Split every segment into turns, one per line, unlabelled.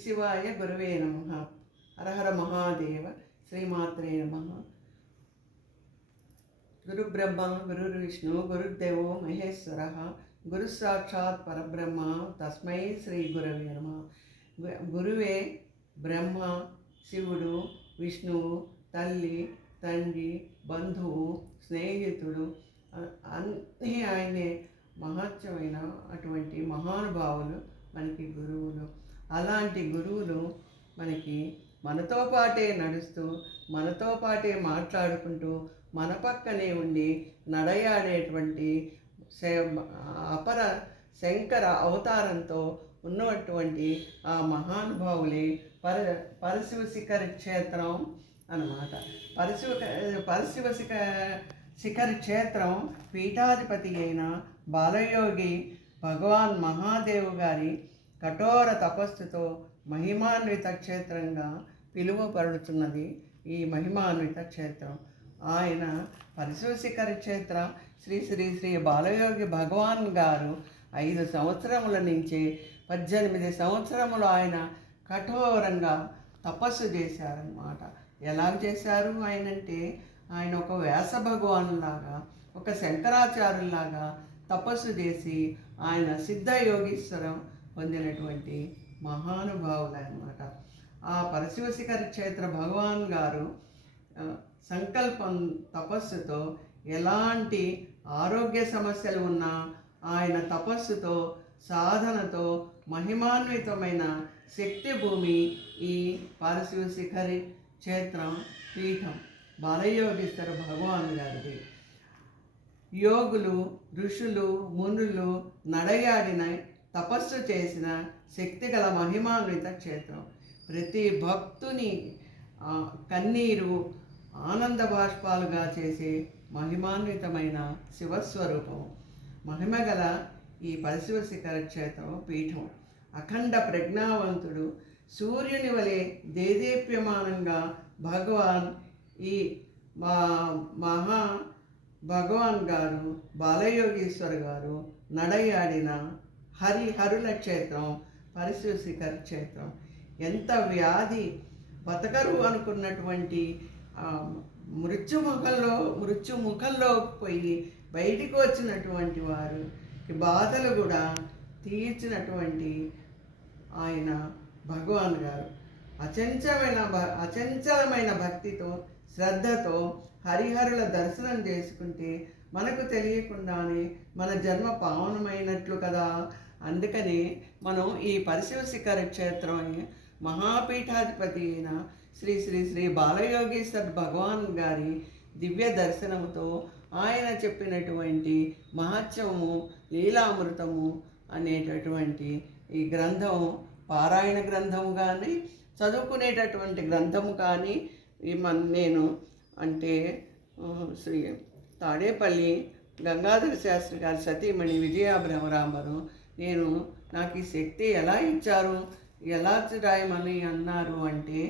శ్రీశివాయ గురువే నమ హరహర మహాదేవ శ్రీమాత్రే నమ గురుబ్రహ్మ గురుర్విష్ణు గురుదేవో మహేశ్వర గురుసాక్షాత్ పరబ్రహ్మ తస్మై శ్రీ గురవే నమ గురువే బ్రహ్మ శివుడు విష్ణువు తల్లి తండ్రి బంధువు స్నేహితుడు అన్నీ ఆయనే మహత్యమైన అటువంటి మహానుభావులు మనకి గురువులు అలాంటి గురువులు మనకి మనతో పాటే నడుస్తూ మనతో పాటే మాట్లాడుకుంటూ మన పక్కనే ఉండి నడయాడేటువంటి అపర శంకర అవతారంతో ఉన్నటువంటి ఆ మహానుభావులే పర పరశివ శిఖర క్షేత్రం అనమాట పరశివ పరశివ శిఖ శిఖర క్షేత్రం పీఠాధిపతి అయిన బాలయోగి భగవాన్ మహాదేవు గారి కఠోర తపస్సుతో మహిమాన్విత క్షేత్రంగా పిలువపడుతున్నది ఈ మహిమాన్విత క్షేత్రం ఆయన పరిశోషికర క్షేత్ర శ్రీ శ్రీ శ్రీ బాలయోగి భగవాన్ గారు ఐదు సంవత్సరముల నుంచి పద్దెనిమిది సంవత్సరములు ఆయన కఠోరంగా తపస్సు చేశారనమాట ఎలా చేశారు ఆయన అంటే ఆయన ఒక వ్యాస లాగా ఒక శంకరాచార్యులాగా తపస్సు చేసి ఆయన సిద్ధ పొందినటువంటి మహానుభావులు అనమాట ఆ పరశివశిఖర క్షేత్ర భగవాన్ గారు సంకల్పం తపస్సుతో ఎలాంటి ఆరోగ్య సమస్యలు ఉన్నా ఆయన తపస్సుతో సాధనతో మహిమాన్వితమైన శక్తి భూమి ఈ పరశివ శిఖరి క్షేత్రం పీఠం బాలయోగిస్తారు భగవాన్ గారిది యోగులు ఋషులు మునులు నడయాడిన తపస్సు చేసిన శక్తిగల మహిమాన్విత క్షేత్రం ప్రతి భక్తుని కన్నీరు ఆనంద బాష్పాలుగా చేసే మహిమాన్వితమైన శివస్వరూపం మహిమగల ఈ శిఖర క్షేత్రం పీఠం అఖండ ప్రజ్ఞావంతుడు సూర్యుని వలె దేదీప్యమానంగా భగవాన్ ఈ మా మహా భగవాన్ గారు బాలయోగీశ్వర్ గారు నడయాడిన హరిహరుల చేతం పరిశుశిఖరు క్షేత్రం ఎంత వ్యాధి బతకరు అనుకున్నటువంటి మృత్యుముఖంలో మృత్యుముఖంలో పోయి బయటికి వచ్చినటువంటి వారు బాధలు కూడా తీర్చినటువంటి ఆయన భగవాన్ గారు అచంచమైన అచంచలమైన భక్తితో శ్రద్ధతో హరిహరుల దర్శనం చేసుకుంటే మనకు తెలియకుండానే మన జన్మ పావనమైనట్లు కదా అందుకని మనం ఈ శిఖర క్షేత్రం మహాపీఠాధిపతి అయిన శ్రీ శ్రీ శ్రీ బాలయోగేశ్వర భగవాన్ గారి దివ్య దర్శనంతో ఆయన చెప్పినటువంటి మహత్యము లీలామృతము అనేటటువంటి ఈ గ్రంథం పారాయణ గ్రంథము కానీ చదువుకునేటటువంటి గ్రంథము కానీ నేను అంటే శ్రీ తాడేపల్లి గంగాధర శాస్త్రి గారి సతీమణి విజయ నేను నాకు ఈ శక్తి ఎలా ఇచ్చారు ఎలా రాయమని అన్నారు అంటే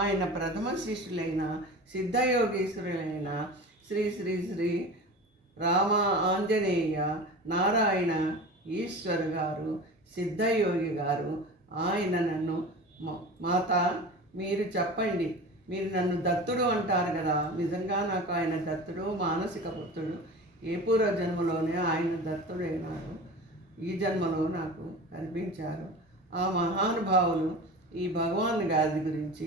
ఆయన ప్రథమ శిష్యులైన సిద్ధయోగేశ్వరులైన శ్రీ శ్రీ శ్రీ రామ ఆంజనేయ నారాయణ ఈశ్వర్ గారు సిద్ధయోగి గారు ఆయన నన్ను మాత మీరు చెప్పండి మీరు నన్ను దత్తుడు అంటారు కదా నిజంగా నాకు ఆయన దత్తుడు మానసిక పుత్రుడు ఏ జన్మలోనే ఆయన దత్తుడైనారు ఈ జన్మలో నాకు కనిపించారు ఆ మహానుభావులు ఈ భగవాన్ గారి గురించి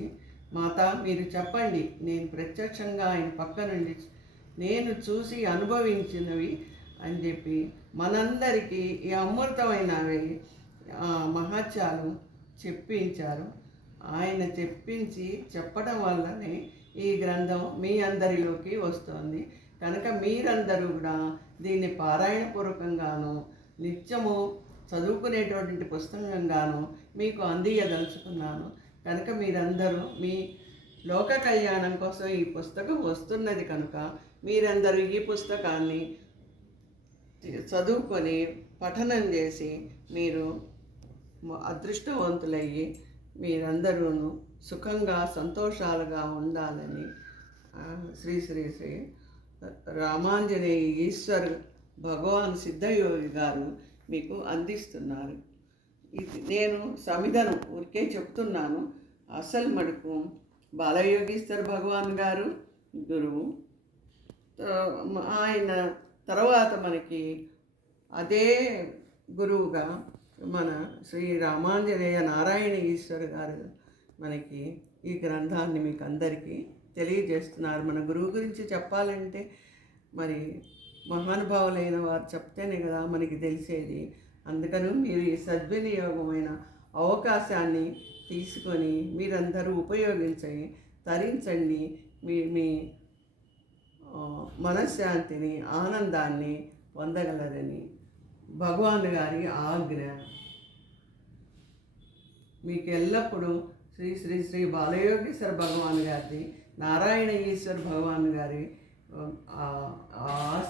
మాత మీరు చెప్పండి నేను ప్రత్యక్షంగా ఆయన పక్క నుండి నేను చూసి అనుభవించినవి అని చెప్పి మనందరికీ ఈ అమృతమైనవి మహాత్యాలు చెప్పించారు ఆయన చెప్పించి చెప్పడం వల్లనే ఈ గ్రంథం మీ అందరిలోకి వస్తుంది కనుక మీరందరూ కూడా దీన్ని పారాయణపూర్వకంగాను నిత్యము చదువుకునేటువంటి పుస్తకంగాను మీకు అందియదలుచుకున్నాను కనుక మీరందరూ మీ లోక కళ్యాణం కోసం ఈ పుస్తకం వస్తున్నది కనుక మీరందరూ ఈ పుస్తకాన్ని చదువుకొని పఠనం చేసి మీరు అదృష్టవంతులయ్యి మీరందరూ సుఖంగా సంతోషాలుగా ఉండాలని శ్రీ శ్రీ శ్రీ రామాంజనేయ ఈశ్వర్ భగవాన్ సిద్ధయోగి గారు మీకు అందిస్తున్నారు ఇది నేను సమిధను ఊరికే చెప్తున్నాను అసలు మటుకు బాలయోగీశ్వర్ భగవాన్ గారు గురువు ఆయన తర్వాత మనకి అదే గురువుగా మన శ్రీ రామాంజనేయ నారాయణ ఈశ్వర్ గారు మనకి ఈ గ్రంథాన్ని మీకు అందరికీ తెలియజేస్తున్నారు మన గురువు గురించి చెప్పాలంటే మరి మహానుభావులైన వారు చెప్తేనే కదా మనకి తెలిసేది అందుకను మీరు ఈ సద్వినియోగమైన అవకాశాన్ని తీసుకొని మీరందరూ ఉపయోగించండి తరించండి మీ మీ మనశ్శాంతిని ఆనందాన్ని పొందగలరని భగవాన్ గారి ఆగ్రహ మీకు ఎల్లప్పుడూ శ్రీ శ్రీ శ్రీ బాలయోగేశ్వర భగవాన్ గారిది నారాయణ ఈశ్వర భగవాన్ గారి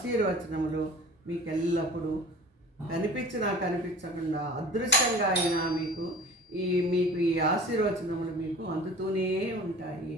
ఆశీర్వచనములు మీకు ఎల్లప్పుడూ కనిపించినా కనిపించకుండా అదృష్టంగా అయినా మీకు ఈ మీకు ఈ ఆశీర్వచనములు మీకు అందుతూనే ఉంటాయి